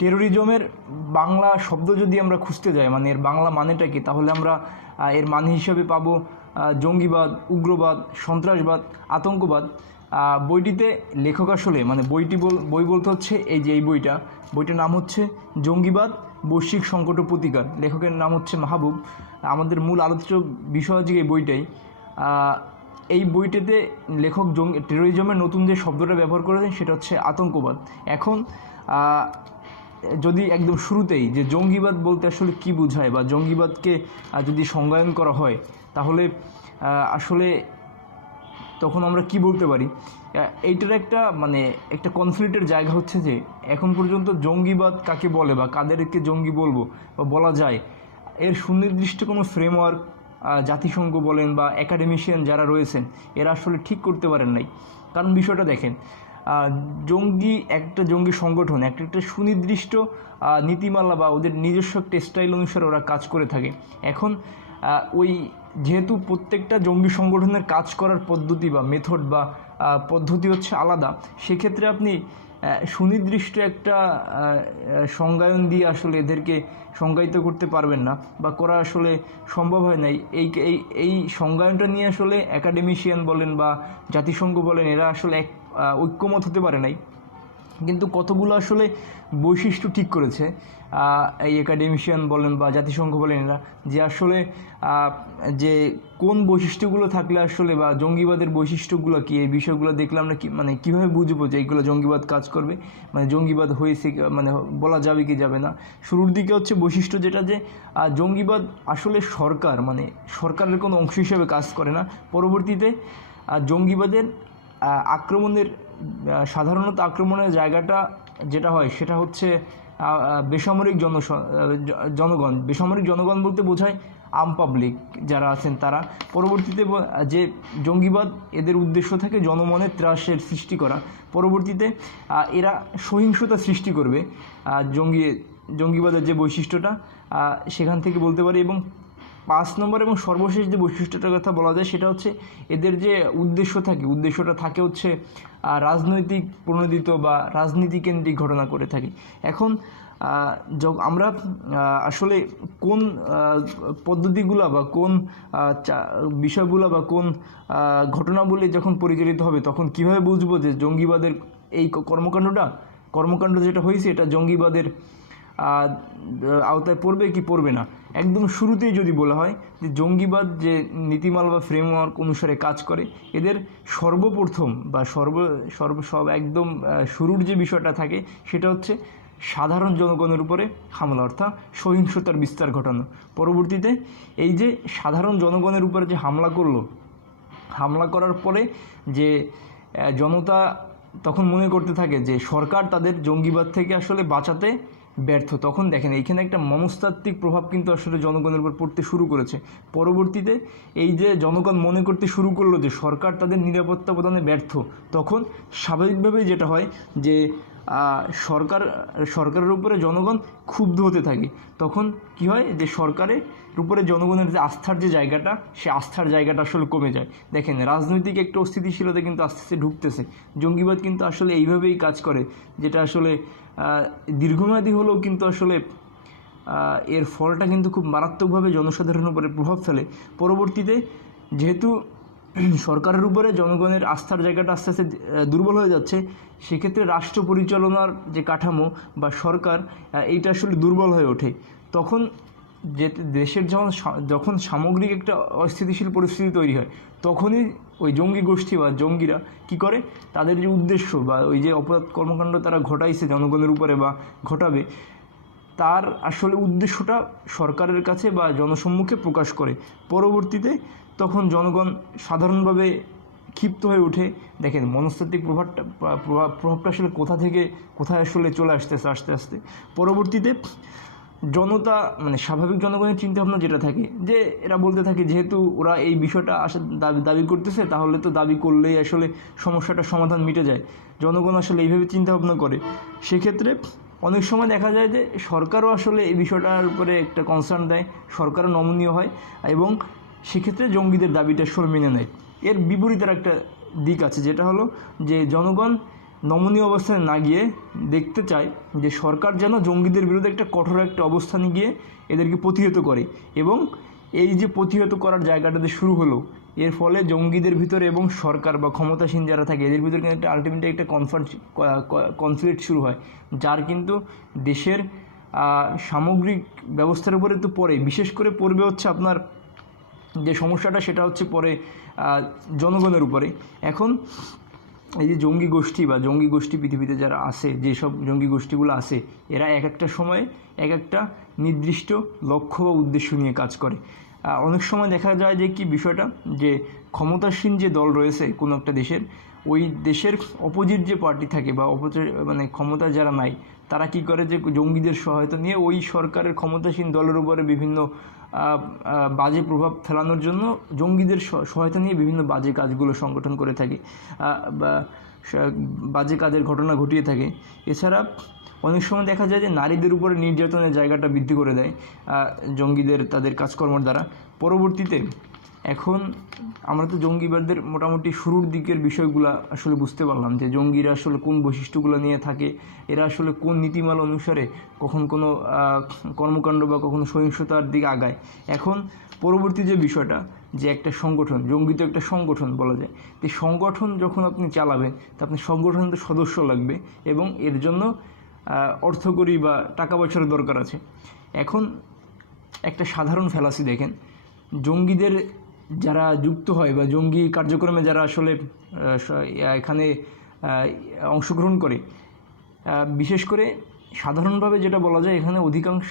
টেরোরিজমের বাংলা শব্দ যদি আমরা খুঁজতে যাই, মানে এর বাংলা মানেটা কি, তাহলে আমরা এর মানে হিসাবে পাবো জঙ্গিবাদ, উগ্রবাদ, সন্ত্রাসবাদ, আতঙ্কবাদ। বইটিতে লেখক আসলে মানে বই বলতে হচ্ছে এই যে এই বইটার নাম হচ্ছে জঙ্গিবাদ, বৈশ্বিক সংকট ও প্রতিকার। লেখকের নাম হচ্ছে মাহবুব। আমাদের মূল আলোচ্য বিষয় হচ্ছে এই বইটাই। এই বইটিতে লেখক টেরোরিজমের নতুন যে শব্দটা ব্যবহার করেছেন সেটা হচ্ছে আতঙ্কবাদ। এখন যদি একদম শুরুতেই যে জঙ্গিবাদ বলতে আসলে কী বোঝায় বা জঙ্গিবাদকে যদি সংজ্ঞায়ন করা হয়, তাহলে আসলে তখন আমরা কি বলতে পারি? এইটার একটা কনফ্লিক্টের জায়গা হচ্ছে যে এখন পর্যন্ত জঙ্গিবাদ কাকে বলে বা কাদেরকে জঙ্গি বলবো বা বলা যায়, এর সুনির্দিষ্ট কোনো ফ্রেমওয়ার্ক জাতিসংঘ বলেন বা একাডেমিশিয়ান যারা রয়েছেন এরা আসলে ঠিক করতে পারেন নাই। কারণ বিষয়টা দেখেন, একটা জঙ্গি সংগঠন একটা সুনির্দিষ্ট নীতিমালা বা ওদের নিজস্ব একটা স্টাইল অনুসারে ওরা কাজ করে থাকে। এখন যেহেতু প্রত্যেকটা জঙ্গি সংগঠনের কাজ করার পদ্ধতি বা মেথড বা পদ্ধতি হচ্ছে আলাদা, সেক্ষেত্রে আপনি সুনির্দিষ্ট একটা সংজ্ঞায়ন দিয়ে আসলে এদেরকে সংজ্ঞায়িত করতে পারবেন না বা করা আসলে সম্ভব হয় নাই। এই সংজ্ঞায়নটা নিয়ে আসলে একাডেমিশিয়ান বলেন বা জাতিসংঘ বলেন এরা আসলে ঐক্যমত হতে পারে নাই। কিন্তু কতগুলো আসলে বৈশিষ্ট্য ঠিক করেছে এই একাডেমিশিয়ান বলেন বা জাতিসংঘ বলেন এরা, যে আসলে যে কোন বৈশিষ্ট্যগুলো থাকলে আসলে বা জঙ্গিবাদের বৈশিষ্ট্যগুলো কী, এই বিষয়গুলো দেখলে আমরা কীভাবে বুঝবো যে এইগুলো জঙ্গিবাদ কাজ করবে, মানে জঙ্গিবাদ হয়েছে মানে বলা যাবে কি যাবে না। শুরুর দিকে হচ্ছে বৈশিষ্ট্য যেটা, যে জঙ্গিবাদ আসলে সরকারের কোনো অংশ হিসেবে কাজ করে না। পরবর্তীতে জঙ্গিবাদের সাধারণত আক্রমণের জায়গাটা যেটা হয় সেটা হচ্ছে বেসামরিক জনগণ বলতে বোঝায় আম পাবলিক যারা আছেন তারা। পরবর্তীতে যে জঙ্গিবাদ এদের উদ্দেশ্য থাকে জনমনে ত্রাসের সৃষ্টি করা। পরবর্তীতে এরা সহিংসতা সৃষ্টি করবে, জঙ্গিবাদের যে বৈশিষ্ট্যটা সেখান থেকে বলতে পারি। এবং 5 নম্বর এবং সর্বশেষ যে বৈশিষ্ট্যটার কথা বলা যায় সেটা হচ্ছে এদের যে উদ্দেশ্যটা থাকে হচ্ছে রাজনৈতিক প্রণোদিত বা রাজনীতিকেন্দ্রিক ঘটনা করে থাকে। এখন আমরা আসলে কোন পদ্ধতিগুলো বা কোন বিষয়গুলো বা কোন ঘটনাবলী যখন পরিচালিত হবে তখন কিভাবে বুঝবো যে জঙ্গিবাদের এই কর্মকাণ্ড যেটা হয়েছে এটা জঙ্গিবাদের আওতায় পড়বে কি পড়বে না। একদম শুরুতেই যদি বলা হয় যে জঙ্গিবাদ যে নীতিমালা বা ফ্রেমওয়ার্ক অনুসারে কাজ করে, এদের সর্বপ্রথম বা একদম শুরুর যে বিষয়টা থাকে সেটা হচ্ছে সাধারণ জনগণের উপরে হামলা, অর্থাৎ সহিংসতার বিস্তার ঘটানো। পরবর্তীতে এই যে সাধারণ জনগণের উপরে যে হামলা করার পরে যে জনতা তখন মনে করতে থাকে যে সরকার তাদের জঙ্গিবাদ থেকে আসলে বাঁচাতে ব্যর্থ। তখন দেখেন এইখানে একটা মনস্তাত্ত্বিক প্রভাব কিন্তু আসলে জনগণের উপর পড়তে শুরু করেছে। পরবর্তীতে এই যে জনগণ মনে করতে শুরু করলো যে সরকার তাদের নিরাপত্তা প্রদানে ব্যর্থ, তখন স্বাভাবিকভাবেই যেটা হয় যে সরকারের উপরে জনগণ ক্ষুব্ধ হতে থাকে। তখন কি হয় যে সরকারের উপরে জনগণের যে আস্থার যে জায়গাটা, সে আস্থার জায়গাটা আসলে কমে যায়। দেখেন রাজনৈতিক একটা অস্থিতিশীলতা কিন্তু আস্তে আস্তে ঢুকতেছে। জঙ্গিবাদ কিন্তু আসলে এইভাবেই কাজ করে, যেটা আসলে দীর্ঘমেয়াদী হলেও কিন্তু আসলে এর ফলটা কিন্তু খুব মারাত্মকভাবে জনসাধারণের উপরে প্রভাব ফেলে। পরবর্তীতে যেহেতু সরকারের উপরে জনগণের আস্থার জায়গাটা আস্তে আস্তে দুর্বল হয়ে যাচ্ছে, সেক্ষেত্রে রাষ্ট্র পরিচালনার যে কাঠামো বা সরকার এইটা আসলে দুর্বল হয়ে ওঠে। তখন যে দেশের যখন সামগ্রিক একটা অস্থিতিশীল পরিস্থিতি তৈরি হয়, তখনই ওই জঙ্গি গোষ্ঠী বা জঙ্গিরা কি করে, তাদের যে উদ্দেশ্য বা ওই যে অপরাধ কর্মকাণ্ড তারা ঘটাইছে জনগণের উপরে বা ঘটাবে, তার আসলে উদ্দেশ্যটা সরকারের কাছে বা জনসম্মুখে প্রকাশ করে। পরবর্তীতে তখন জনগণ সাধারণভাবে ক্ষিপ্ত হয়ে ওঠে। দেখেন মনস্তাত্ত্বিক প্রভাবটা আসলে কোথায় আসলে চলে আসতেছে আস্তে আস্তে। পরবর্তীতে জনতা মানে স্বাভাবিক জনগণের চিন্তাভাবনা যেটা থাকে, যে এরা বলতে থাকে যেহেতু ওরা এই বিষয়টা দাবি করতেছে, তাহলে তো দাবি করলেই আসলে সমস্যাটার সমাধান মিটে যায়। জনগণ আসলে এইভাবে চিন্তাভাবনা করে। সেক্ষেত্রে অনেক সময় দেখা যায় যে সরকারও আসলে এই বিষয়টার উপরে একটা কনসার্ন দেয়, সরকারও নমনীয় হয় এবং সেক্ষেত্রে জঙ্গিদের দাবিটা আসলে মেনে নেয়। এর বিপরীতের একটা দিক আছে, যেটা হলো যে জনগণ নমনীয় অবস্থানে না গিয়ে দেখতে চায় যে সরকার যেন জঙ্গিদের বিরুদ্ধে একটা কঠোর একটা অবস্থানে গিয়ে এদেরকে প্রতিহত করে। এবং এই যে প্রতিহত করার জায়গাটাতে শুরু হলো, এর ফলে জঙ্গিদের ভিতরে এবং সরকার বা ক্ষমতাসীন যারা থাকে এদের ভিতরে কিন্তু একটা আলটিমেটলি একটা কনফ্লিক্ট শুরু হয়, যার কিন্তু দেশের সামগ্রিক ব্যবস্থার উপরে তো পড়ে, বিশেষ করে পড়বে হচ্ছে আপনার যে সমস্যাটা সেটা হচ্ছে পরে জনগণের উপরে। এখন এই যে জঙ্গি গোষ্ঠী বা জঙ্গি গোষ্ঠী পৃথিবীতে যারা আছে, যেসব জঙ্গি গোষ্ঠীগুলো আছে, এরা এক একটা সময়ে এক একটা নির্দিষ্ট লক্ষ্য বা উদ্দেশ্য নিয়ে কাজ করে। অনেক সময় দেখা যায় যে কি বিষয়টা, যে ক্ষমতাসীন যে দল রয়েছে কোনো একটা দেশের, ওই দেশের অপোজিট যে পার্টি থাকে বা মানে ক্ষমতা যারা নাই, তারা কি করে যে জঙ্গিদের সহায়তা নিয়ে ওই সরকারের ক্ষমতাসীন দলের উপরে বিভিন্ন বাজে প্রভাব ফেলানোর জন্য জঙ্গিদের সহায়তা নিয়ে বিভিন্ন বাজে কাজগুলো সংগঠন করে থাকে বা বাজে কাজের ঘটনা ঘটিয়ে থাকে। এছাড়া অনেক সময় দেখা যায় যে নারীদের উপরে নির্যাতনের জায়গাটা বৃদ্ধি করে দেয় জঙ্গিদের তাদের কাজকর্মের দ্বারা। পরবর্তীতে এখন আমরা তো জঙ্গিবাদের মোটামুটি শুরুর দিকের বিষয়গুলো আসলে বুঝতে পারলাম, যে জঙ্গিরা আসলে কোন বৈশিষ্ট্যগুলো নিয়ে থাকে, এরা আসলে কোন নীতিমালা অনুসারে কখন কোনো কর্মকাণ্ড বা কখনো সহিংসতার দিকে আগায়। এখন পরবর্তী যে বিষয়টা, যে একটা সংগঠন, জঙ্গি তো একটা সংগঠন বলা যায়, তো সংগঠন যখন আপনি চালাবেন তা আপনি সংগঠনের সদস্য লাগবে এবং এর জন্য অর্থকরী বা টাকা পয়সার দরকার আছে। এখন একটা সাধারণ ফ্যালাসি দেখেন, জঙ্গিদের যারা যুক্ত হয় বা জঙ্গি কার্যক্রমে যারা আসলে এখানে অংশগ্রহণ করে, বিশেষ করে সাধারণভাবে যেটা বলা যায়, এখানে অধিকাংশ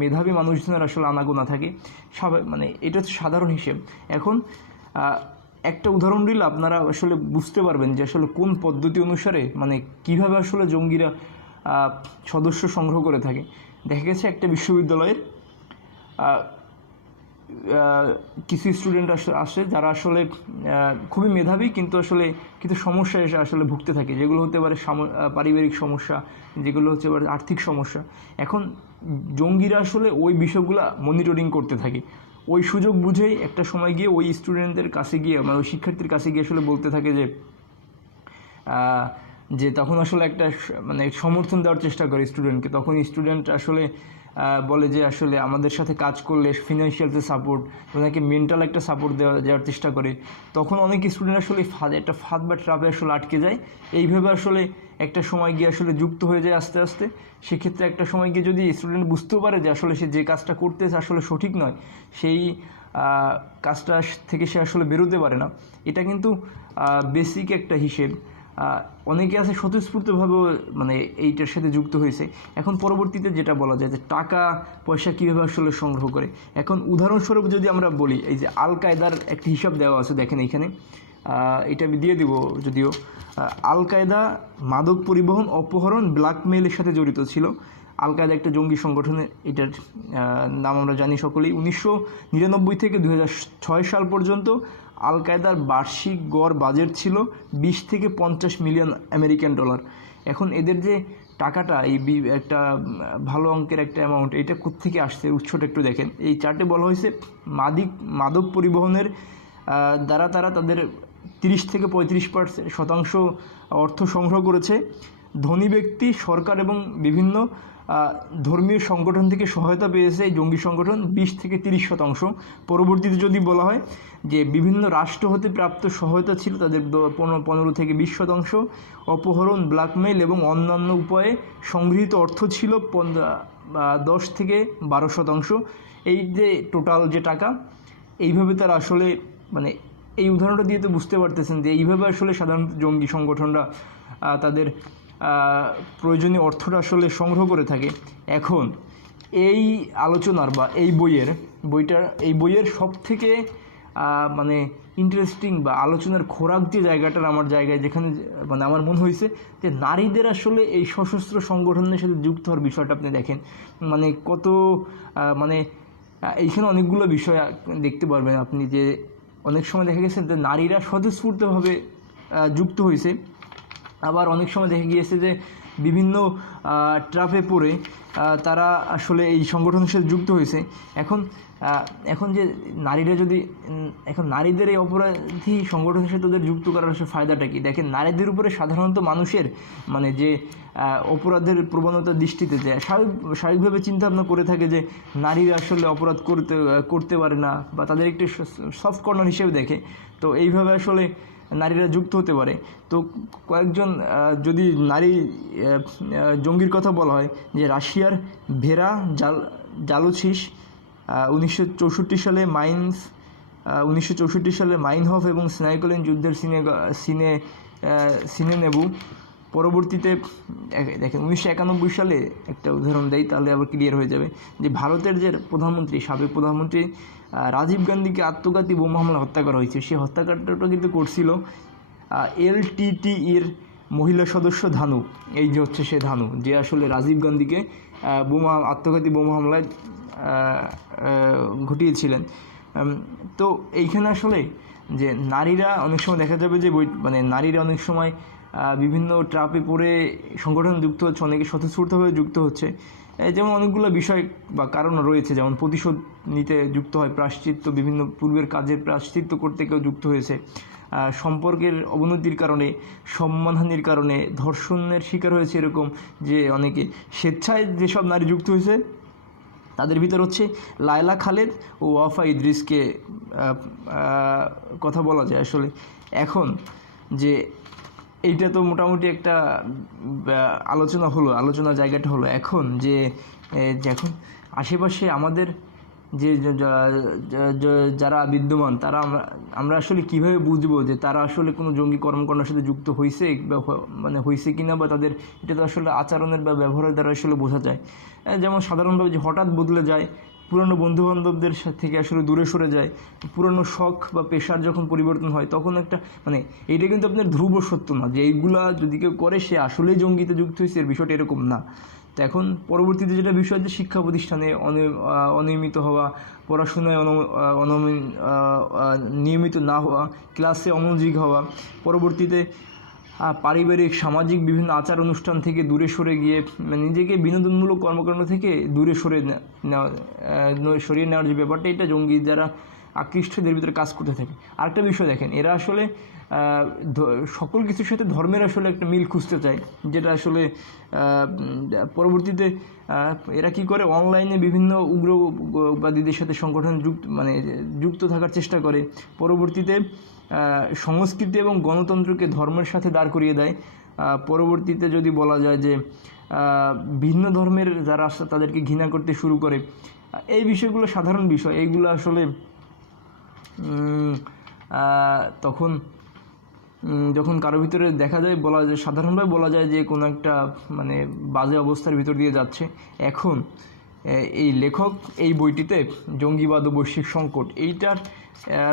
মেধাবী মানুষজনের আসলে আনাগোনা থাকে, মানে এটা হচ্ছে সাধারণ হিসেব। এখন একটা উদাহরণ দিলে আপনারা আসলে বুঝতে পারবেন যে আসলে কোন পদ্ধতি অনুসারে, মানে কিভাবে আসলে জঙ্গিরা সদস্য সংগ্রহ করে থাকে। দেখা গেছে একটা বিশ্ববিদ্যালয়ের কিছু স্টুডেন্ট আসে যারা আসলে খুবই মেধাবী, কিন্তু আসলে কিছু সমস্যায় আসলে ভুগতে থাকে, যেগুলো হতে পারে পারিবারিক সমস্যা, যেগুলো হচ্ছে আর্থিক সমস্যা। এখন জঙ্গিরা আসলে ওই বিষয়গুলো মনিটরিং করতে থাকে, ওই সুযোগ বুঝেই একটা সময় গিয়ে ওই স্টুডেন্টদের কাছে গিয়ে, মানে ওই শিক্ষার্থীর কাছে গিয়ে আসলে বলতে থাকে যে তখন আসলে একটা মানে সমর্থন দেওয়ার চেষ্টা করে স্টুডেন্টকে। তখন স্টুডেন্ট আসলে বলে যে আসলে আমাদের সাথে কাজ করলে ফিনান্সিয়াল যে সাপোর্ট, ওনাকে মেন্টাল একটা সাপোর্ট দেওয়ার চেষ্টা করে। তখন অনেক স্টুডেন্ট আসলে একটা ফাঁদ বা ট্রাপে আসলে আটকে যায়। এইভাবে আসলে একটা সময় গিয়ে আসলে যুক্ত হয়ে যায় আস্তে আস্তে। সেক্ষেত্রে একটা সময় গিয়ে যদি স্টুডেন্ট বুঝতেও পারে যে আসলে সে যে কাজটা করতেছে আসলে সঠিক নয়, সেই কাজটা থেকে সে আসলে বেরোতে পারে না। এটা কিন্তু বেসিক একটা হিসেব। অনেকে আছে স্বতঃস্ফূর্তভাবে মানে এইটার সাথে যুক্ত হয়েছে। এখন পরবর্তীতে যেটা বলা যায় যে টাকা পয়সা কীভাবে আসলে সংগ্রহ করে। এখন উদাহরণস্বরূপ যদি আমরা বলি, এই যে আল কায়দার একটি হিসাব দেওয়া আছে, দেখেন এইখানে, এটা আমি দিয়ে দিব যদিও। আল কায়দা মাদক পরিবহন, অপহরণ, ব্ল্যাকমেইলের সাথে জড়িত ছিল। আল কায়দা একটা জঙ্গি সংগঠনের, এটার নাম আমরা জানি সকলেই। 1999 থেকে 2006 সাল পর্যন্ত আল কায়দার বার্ষিক গড় বাজেট ছিল 20 থেকে 50 মিলিয়ন আমেরিকান ডলার। এখন এদের যে টাকাটা, এই একটা ভালো অঙ্কের একটা অ্যামাউন্ট, এটা কোত্থেকে আসছে উৎসটা একটু দেখেন। এই চার্টে বলা হয়েছে মাদক পরিবহনের দ্বারা তারা তাদের 30 থেকে 35% অর্থ সংগ্রহ করেছে। ধনী ব্যক্তি, সরকার এবং বিভিন্ন ধর্মীয় সংগঠন থেকে সহায়তা পেয়েছে এই জঙ্গি সংগঠন 20 থেকে 30%। পরবর্তীতে যদি বলা হয় যে বিভিন্ন রাষ্ট্র হতে প্রাপ্ত সহায়তা ছিল তাদের 15 থেকে 20%। অপহরণ, ব্ল্যাকমেইল এবং অন্যান্য উপায়ে সংগৃহীত অর্থ ছিল 10 থেকে 12%। এই যে টোটাল যে টাকা, এইভাবে তারা আসলে, মানে এই উদাহরণটা দিয়ে তো বুঝতে পারতেছেন যে এইভাবে আসলে সাধারণত জঙ্গি সংগঠনরা তাদের প্রয়োজনীয় অর্থটা আসলে সংগ্রহ করে থাকে। এখন এই আলোচনার বা এই বইয়ের সব থেকে মানে ইন্টারেস্টিং বা আলোচনার খোরাক যে জায়গাটার আমার জায়গায়, যেখানে মানে আমার মনে হয়েছে যে নারীদের আসলে এই সশস্ত্র সংগঠনের সাথে যুক্ত হওয়ার বিষয়টা আপনি দেখেন, মানে কত মানে এইখানে অনেকগুলো বিষয় দেখতে পারবেন আপনি, যে অনেক সময় দেখা গেছে যে নারীরা স্বতঃস্ফূর্তভাবে যুক্ত হয়েছে, আবার অনেক সময় দেখা গিয়েছে যে বিভিন্ন ট্রাপে পড়ে তারা আসলে এই সংগঠনের সাথে যুক্ত হয়েছে। এখন যে নারীরা যদি এখন নারীদের এই অপরাধী সংগঠনের সাথে ওদের যুক্ত করার আসলে ফায়দাটা কি? দেখেন, নারীদের উপরে সাধারণত মানুষের মানে যে অপরাধের প্রবণতার দৃষ্টিতে যে স্বাভাবিকভাবে চিন্তাভাবনা করে থাকে যে নারীরা আসলে অপরাধ করতে পারে না বা তাদের একটি সফট কর্নার হিসেবে দেখে। তো এইভাবে আসলে নারীরা যুক্ত হতে পারে। তো কয়েকজন যদি নারী জঙ্গির কথা বলা হয়, যে রাশিয়ার ভেরা জালুচিস 1964 সালে 1964 সালে মাইনহফ এবং স্নাইকলিন যুদ্ধের সিনে নেবু। পরবর্তীতে দেখেন 1991 সালে একটা উদাহরণ দেয়, তাহলে আবার ক্লিয়ার হয়ে যাবে, যে ভারতের যে সাবেক প্রধানমন্ত্রী রাজীব গান্ধীকে আত্মঘাতী বোমা হামলা হত্যা করা হয়েছে। সেই হত্যাকাণ্ডটা কিন্তু করছিল LTTE-র মহিলা সদস্য ধানু। এই যে হচ্ছে সে ধানু, যে আসলে রাজীব গান্ধীকে আত্মঘাতী বোমা হামলায় ঘটিয়েছিলেন। তো এইখানে আসলে যে নারীরা অনেক সময় দেখা যাবে যে নারীরা অনেক সময় বিভিন্ন ট্রাপে পড়ে সংগঠন যুক্ত হচ্ছে, অনেকে স্বতঃস্ফূর্তভাবে যুক্ত হচ্ছে। যেমন অনেকগুলো বিষয় বা কারণ রয়েছে, যেমন প্রতিশোধ নিতে যুক্ত হয়, প্রায়শ্চিত্ত, বিভিন্ন পূর্বের কাজের প্রায়শ্চিত্ত করতে কেউ যুক্ত হয়েছে, সম্পর্কের অবনতির কারণে, সম্মানহানির কারণে, ধর্ষণের শিকার হয়েছে। এরকম যে অনেকে স্বেচ্ছায় যেসব নারী যুক্ত হয়েছে তাদের ভিতর হচ্ছে লায়লা খালেদ ও ওয়াফা ইদ্রিসকে কথা বলা যায়। আসলে এখন যে এইটা তো মোটামুটি একটা আলোচনার জায়গাটা হলো। এখন যে এখন আশেপাশে আমাদের যে যারা বিদ্যমান, তারা আমরা আসলে কীভাবে বুঝবো যে তারা আসলে কোনো জঙ্গি কর্মকাণ্ডের সাথে যুক্ত হয়েছে বা হয়েছে কিনা, বা তাদের এটা তো আসলে আচরণের বা ব্যবহারের দ্বারা আসলে বোঝা যায়। যেমন সাধারণভাবে যে হঠাৎ বদলে যায়, পুরনো বন্ধুবান্ধবদের থেকে আসলে দূরে সরে যায়, পুরনো শখ বা পেশার যখন পরিবর্তন হয়, তখন একটা এইটা কিন্তু আপনার ধ্রুব সত্য না যে এইগুলা যদি কেউ করে সে আসলেই জঙ্গিতে যুক্ত হয়েছে, এর বিষয়টা এরকম না। তো এখন পরবর্তীতে যেটা বিষয়, যে শিক্ষা প্রতিষ্ঠানে অনিয়মিত হওয়া, পড়াশোনায় নিয়মিত না হওয়া, ক্লাসে অমনোযোগী হওয়া, পরবর্তীতে পারিবারিক সামাজিক বিভিন্ন আচার অনুষ্ঠান থেকে দূরে সরে গিয়ে নিজেকে বিনোদনমূলক কর্মকাণ্ড থেকে দূরে সরিয়ে নেওয়ার যে ব্যাপারটা, এটা জঙ্গি যারা আকৃষ্টদের ভিতরে কাজ করতে থাকে। আরেকটা বিষয় দেখেন, এরা আসলে সকল কিছুর সাথে ধর্মের আসলে একটা মিল খুঁজতে চায়, যেটা আসলে পরবর্তীতে এরা কি করে, অনলাইনে বিভিন্ন উগ্রবাদীদের সাথে সংগঠন যুক্ত থাকার চেষ্টা করে। পরবর্তীতে সংস্কৃতি এবং গণতন্ত্রকে ধর্মের সাথে দাঁড় করিয়ে দেয়। পরবর্তীতে যদি বলা যায় যে ভিন্ন ধর্মের যারা আসে তাদেরকে ঘৃণা করতে শুরু করে। এই বিষয়গুলো সাধারণ বিষয়, এইগুলো আসলে তখন যখন কারো ভিতরে দেখা যায়, সাধারণভাবে বলা যায় যে কোনো একটা বাজে অবস্থার ভিতর দিয়ে যাচ্ছে। এখন এই লেখক এই বইটিতে জঙ্গিবাদ ও বৈশ্বিক সংকট, এইটার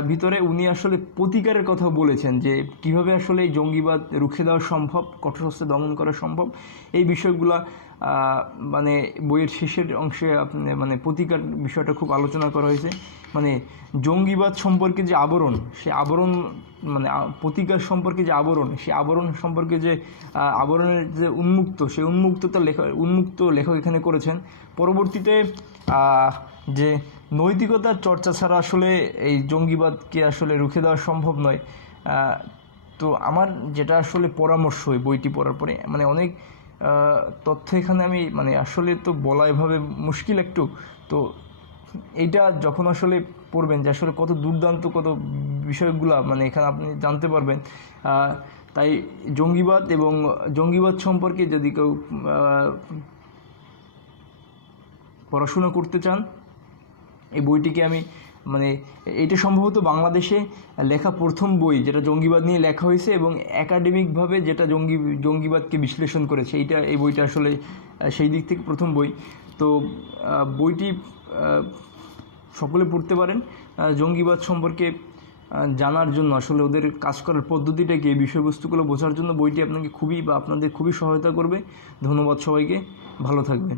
ভিতরে উনি আসলে প্রতিকারের কথা বলেছেন, যে কিভাবে আসলে এই জঙ্গিবাদ রুখে দেওয়া সম্ভব, কঠোর হস্তে দমন করা সম্ভব। এই বিষয়গুলা বইয়ের শেষের অংশে প্রতিকার বিষয়টা খুব আলোচনা করা হয়েছে। জঙ্গিবাদ সম্পর্কে যে আবরণ, সে আবরণ প্রতিকার সম্পর্কে যে আবরণ, সে আবরণ সম্পর্কে যে আবরণের যে সেই উন্মুক্ত লেখক এখানে করেছেন। পরবর্তীতে যে নৈতিকতার চর্চা ছাড়া আসলে এই জঙ্গিবাদকে আসলে রুখে দেওয়া সম্ভব নয়। তো আমার যেটা আসলে পরামর্শ এই বইটি পড়ার পরে, অনেক তথ্য এখানে আমি আসলে তো বলা এভাবে মুশকিল একটু। তো এইটা যখন আসলে পড়বেন, যে আসলে কত দুর্দান্ত কত বিষয়গুলা এখানে আপনি জানতে পারবেন। তাই জঙ্গিবাদ সম্পর্কে যদি কেউ পড়াশোনা করতে চান, এই বইটিকে আমি এইটা সম্ভবত বাংলাদেশে লেখা প্রথম বই যেটা জঙ্গিবাদ নিয়ে লেখা হয়েছে এবং একাডেমিকভাবে যেটা জঙ্গিবাদকে বিশ্লেষণ করেছে। এই বইটা আসলে সেই দিক থেকে প্রথম বই। তো বইটি সকলে পড়তে পারেন। জঙ্গিবাদ সম্পর্কে জানার জন্য, আসলে ওদের কাজ করার পদ্ধতিটা কি, এই বিষয়বস্তুগুলো বোঝার জন্য বইটি আপনাদের খুবই সহায়তা করবে। ধন্যবাদ সবাইকে, ভালো থাকবেন।